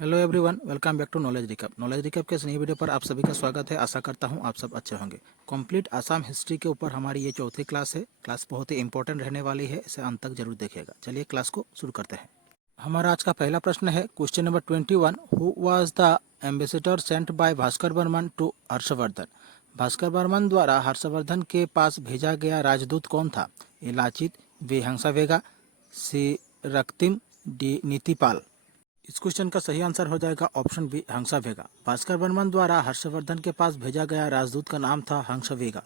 Hello everyone, welcome back to knowledge recap. Knowledge recap के इस नई वीडियो पर आप सभी का स्वागत है। आशा करता हूं आप सब अच्छे होंगे। कंप्लीट आसाम हिस्ट्री के ऊपर हमारी ये चौथी क्लास है। क्लास बहुत ही इंपॉर्टेंट रहने वाली है, इसे अंत तक जरूर देखिएगा। चलिए क्लास को शुरू करते हैं। हमारा आज का पहला प्रश्न है question number 21। Who was the ambassador sent by Bhaskar Barman to Harshavardhan? Bhaskar Barman द्वारा हर्षवर्धन के पास भेजा गया राजदूत कौन था? A Lachit, B Hamsavega, C Raktim, D Nitipal. इस क्वेश्चन का सही आंसर हो जाएगा ऑप्शन बी हंसावेगा। भास्कर बर्मन द्वारा हर्षवर्धन के पास भेजा गया राजदूत का नाम था Hamsavega.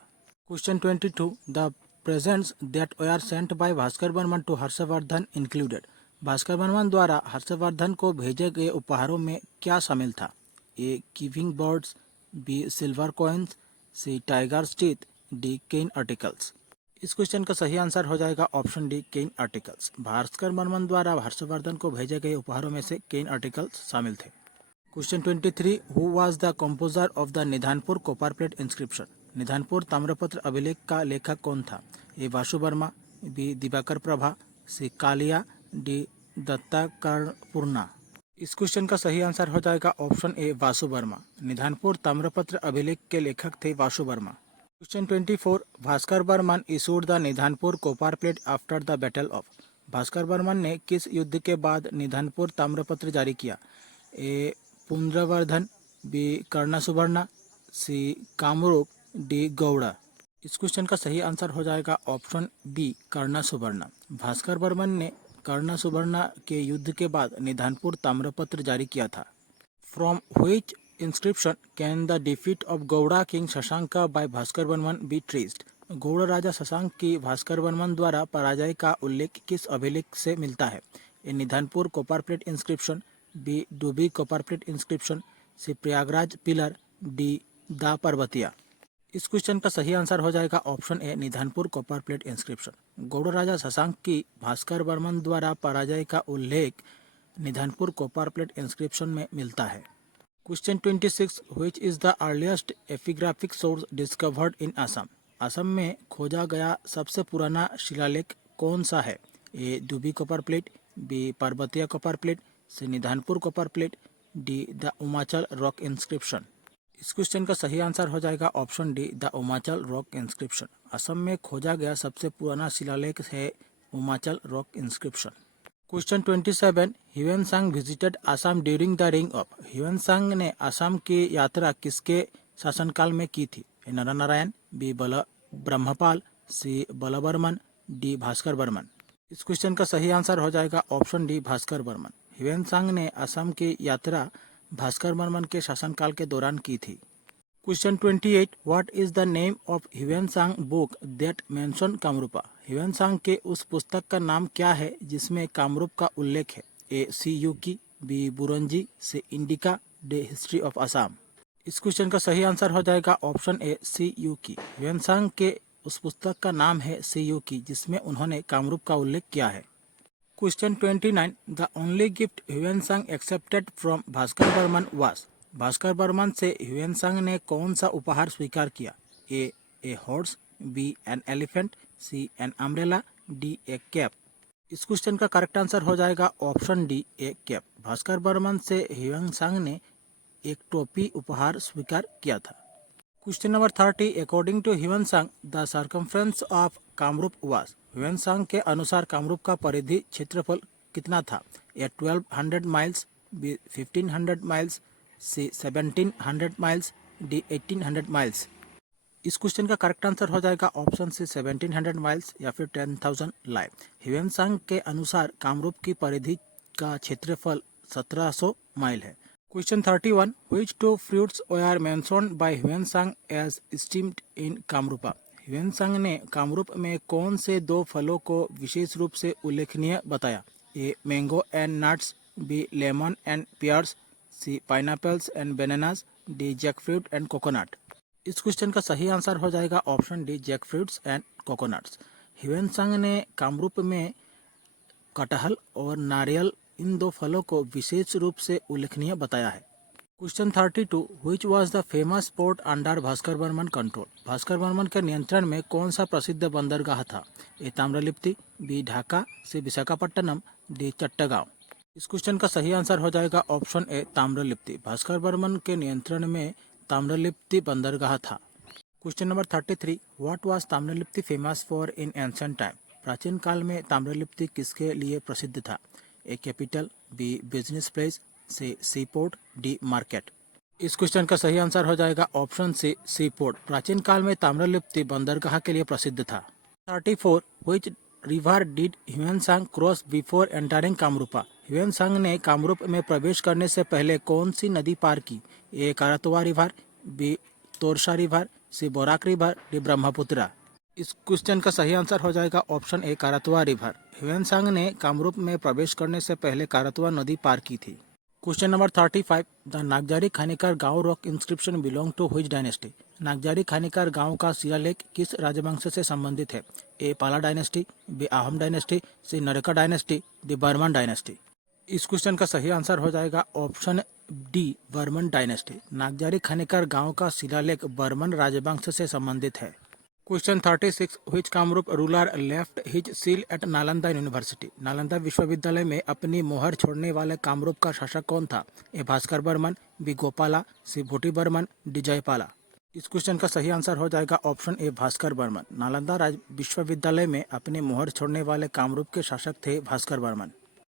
Question 22। The presents that were sent by Bhaskar Barman to Harshavardhan included. Bhaskar Barman द्वारा हर्षवर्धन को भेजे गए उपहारों में क्या शामिल था? A giving birds, B silver coins, C tigers teeth, D cane articles. इस क्वेश्चन का सही आंसर हो जाएगा option D cane articles. Bhaskar Barman द्वारा हर्षवर्धन को भेजे गए उपहारों में से केन आर्टिकल्स शामिल थे। Question 23। Who was the composer of the Nidhanpur copper plate inscription? Nidhanpur ताम्रपत्र अभिलेख का लेखक कौन था? A Vasu Varma, B Divakar Prabha, C Kalia, D Dattakarpurna. इस क्वेश्चन का सही आंसर हो जाएगा ऑप्शन ए वासु वर्मा। निधानपुर ताम्रपत्र अभिलेख के लेखक थे Vasu Varma. Question 24। Bhaskar Barman issued the Nidhanpur copper plate after the battle of. भास्कर बर्मन ने किस युद्ध के बाद निधानपुर ताम्रपत्र जारी किया? ए पुंड्रवर्धन, बी कर्णा सुवर्णा, सी कामरूप, डी गौड़ा। इस क्वेश्चन का सही आंसर हो जाएगा ऑप्शन बी कर्णा सुवर्णा। भास्कर बर्मन ने कर्णा सुवर्णा के युद्ध के बाद निधानपुर ताम्रपत्र जारी किया था। From which inscription can the defeat of Gowda king Shashanka by Bhaskar Barman be traced? Gauda राजा शशांक की भास्कर बर्मन द्वारा पराजय का उल्लेख किस अभिलेख से मिलता है? A Nidhanpur copper plate inscription, B Dubi copper plate inscription, C Prayagraj pillar, D the Parbatiya. इस क्वेश्चन का सही आंसर हो जाएगा option A Nidhanpur copper plate inscription. Gauda राजा शशांक की भास्कर बर्मन द्वारा पराजय का उल्लेख निधानपुर कॉपर प्लेट इंस्क्रिप्शन में मिलता है। Question 26। Which is the earliest epigraphic source discovered in Assam? Assam में खोजा गया सबसे पुराना शिलालेख कौन सा है? A Dubi copper plate, B Parbatiya copper plate, C Nidhanpur copper plate, D the Umachal rock inscription. इस क्वेश्चन का सही आंसर हो जाएगा option D the Umachal rock inscription. Assam में खोजा गया सबसे पुराना शिलालेख है Umachal rock inscription. Question 27। Hiuen Tsang visited Assam during the रिंग ऑफ। ह्यूएनसांग ने आसाम की यात्रा किसके शासनकाल में की थी? A Naranarayan, B Brahmapal, C Balavarman, D Bhaskar Burman. इस क्वेश्चन का सही आंसर हो जाएगा ऑप्शन डी भास्कर बर्मन। ह्यूएनसांग ने आसाम की यात्रा भास्कर बर्मन के शासनकाल के दौरान की थी। Question 28। What is the name of Hiuen Tsang book that mention Kamarupa? Hiuen Tsang के उस पुस्तक का नाम क्या है जिसमें कामरूप का उल्लेख है? A Si Yuki, B Buranji, C Indica, D history of Assam. इस क्वेश्चन का सही आंसर हो जाएगा ऑप्शन ए सी यूकी। ह्यूएनसांग के उस पुस्तक का नाम है सी यूकी जिसमें उन्होंने कामरूप का उल्लेख किया है। Question 29। The only gift Hiuen Tsang accepted from Bhaskar Barman was. Bhaskar Barman से ह्यूएनसांग ने कौन सा उपहार स्वीकार किया? A horse, B an elephant, C an umbrella, D a cap. इस क्वेश्चन का करेक्ट आंसर हो जाएगा option D a cap. Bhaskar Barman से ह्यूएनसांग ने एक टोपी उपहार स्वीकार किया था। Question number 30। According to Hiuen Tsang the circumference of Kamarup was. ह्यूएनसांग के अनुसार कामरूप का परिधि क्षेत्रफल कितना था? ए 1200 माइल्स, बी 1500 माइल्स, सी 1700 माइल्स, डी 1800 माइल्स। इस क्वेश्चन का करेक्ट आंसर हो जाएगा ऑप्शन सी 1700 माइल्स या फिर 10,000 लाइव। ह्यूएनसांग के अनुसार कामरूप की परिधि का क्षेत्रफल 1700 माइल है। Question 31। Which two fruits were mentioned by Hiuen Tsang as steamed in Kamarupa? Hiuen Tsang ने कामरूप में कौन से दो फलों को विशेष रूप से उल्लेखनीय बताया? A mango and nuts, B lemon and pears, C pineapples and bananas, D jackfruit and coconut. इस क्वेश्चन का सही आंसर हो जाएगा option D jackfruits and coconuts. Hiuen Tsang ने कामरूप में कटहल और नारियल इन दो फलों को विशेष रूप से उल्लेखनीय बताया है। Question 32। Which was the famous port under Bhaskar Barman control? Bhaskar Barman के नियंत्रण में कौन सा प्रसिद्ध बंदरगाह था? A Tamralipti, B Dhaka, C Visakhapatnam, D Chittagong. इस क्वेश्चन का सही आंसर हो जाएगा ऑप्शन ए ताम्रलिप्ति। भास्कर बर्मन के नियंत्रण में ताम्रलिप्ति बंदरगाह था। Question number 33, what was Tamralipti famous for in ancient time. प्राचीन काल में ताम्रलिप्ति किसके लिए प्रसिद्ध था। ए कैपिटल, बी बिजनेस प्लेस, सी पोर्ट, डी मार्केट। इस क्वेश्चन का सही आंसर हो जाएगा ऑप्शन सी सी पोर्ट। प्राचीन काल में ताम्रलिप्ति बंदरगाह के लिए प्रसिद्ध था। 34, which river did Hiuen Tsang cross before entering Kamarupa. Hiuen Tsang ने कामरूप में प्रवेश करने से पहले कौन सी नदी पार की। ए करातवा रिवर, बी तोरशा रिवर, सी बोराक रिवर, डी ब्रह्मपुत्रा। इस क्वेश्चन का सही आंसर हो जाएगा ऑप्शन ए करातवा रिवर। ह्यूएनसांग ने कामरूप में प्रवेश करने से पहले करातवा नदी पार की थी। Question number 35, the Nagajari Khanikar Gaon rock inscription belong to which dynasty. Nagajari Khanikar गांव का शिलालेख किस राजवंश से संबंधित है। A Pala dynasty, B Ahom dynasty, C Naraka dynasty, D Barman dynasty. इस क्वेश्चन का सही आंसर हो जाएगा option D Barman dynasty. Nagajari Khanikar गांव का शिलालेख बर्मन राजवंश से संबंधित है। Question 36, which Kamrup ruler left his seal at Nalanda university. Nalanda विश्वविद्यालय में अपनी मोहर छोड़ने वाले कामरूप का शासक कौन था। ए भास्कर बर्मन, बी गोपाला, सी भूटी बर्मन, डी जयपाला। इस क्वेश्चन का सही आंसर हो जाएगा ऑप्शन ए भास्कर बर्मन। नालंदा विश्वविद्यालय में अपनी मोहर छोड़ने वाले कामरूप के शासक थे Bhaskar Barman.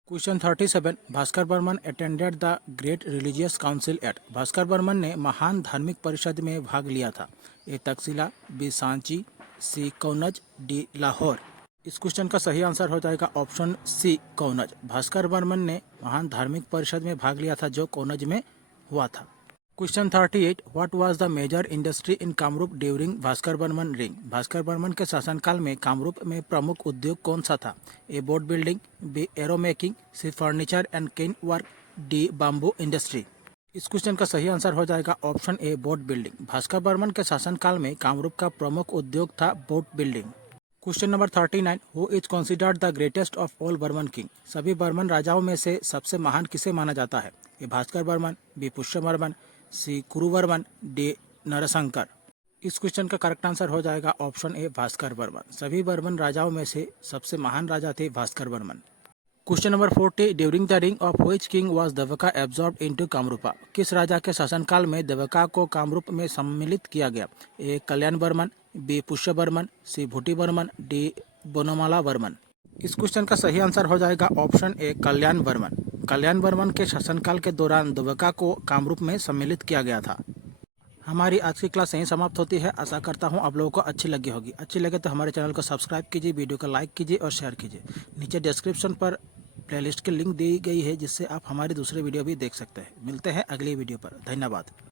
Question 37, Bhaskar Barman attended the great religious council at. Bhaskar Burman ने महान धार्मिक परिषद में भाग लिया था। A Takshashila, B Sanchi, C Kannauj, D Lahore. इस क्वेश्चन का सही आंसर हो जाएगा ऑप्शन सी कौनज। भास्कर बर्मन ने महान धार्मिक परिषद में भाग लिया था जो कौनज में हुआ था। Question 38, what was the major industry in Kamrup during Bhaskar Barman रिंग। भास्कर बर्मन के शासनकाल में कामरूप में प्रमुख उद्योग कौन सा था। A boat building, B arrow making, C furniture and cane work, D bamboo industry. इस क्वेश्चन का सही आंसर हो जाएगा option A boat building. Bhaskar Barman के शासनकाल में कामरूप का प्रमुख उद्योग था boat building. Question number 39, who is considered the greatest of all Barman king. सभी बर्मन राजाओं में से सबसे महान किसे माना जाता है। ए भास्कर बर्मन, बी पुष्य बर्मन, सी कुरुवर्मन, डी नरशंकर। इस क्वेश्चन का करेक्ट आंसर हो जाएगा ऑप्शन ए भास्कर बर्मन। सभी बर्मन राजाओं में से सबसे महान राजा थे Bhaskar Barman. Question number 40, during the रिंग of which king was Davaka absorbed into Kamarupa. किस राजा के शासनकाल में देवका को कामरूप में सम्मिलित किया गया। ए कल्याण बर्मन, बी पुष्य बर्मन, सी भूटी बर्मन, डी बनोमाला बर्मन। इस क्वेश्चन का सही आंसर हो जाएगा ऑप्शन ए कल्याण बर्मन। कल्याण बर्मन के शासनकाल के दौरान देवका को कामरूप में सम्मिलित किया गया था। हमारी आज की क्लास यहीं समाप्त होती है। आशा करता हूं आप लोगों को अच्छी लगी होगी। अच्छी लगे तो हमारे चैनल को सब्सक्राइब कीजिए, वीडियो को लाइक कीजिए और शेयर कीजिए। नीचे डिस्क्रिप्शन पर प्लेलिस्ट की लिंक दी गई है जिससे आप हमारी दूसरे वीडियो भी देख सकते हैं। मिलते हैं अगली वीडियो पर। धन्यवाद।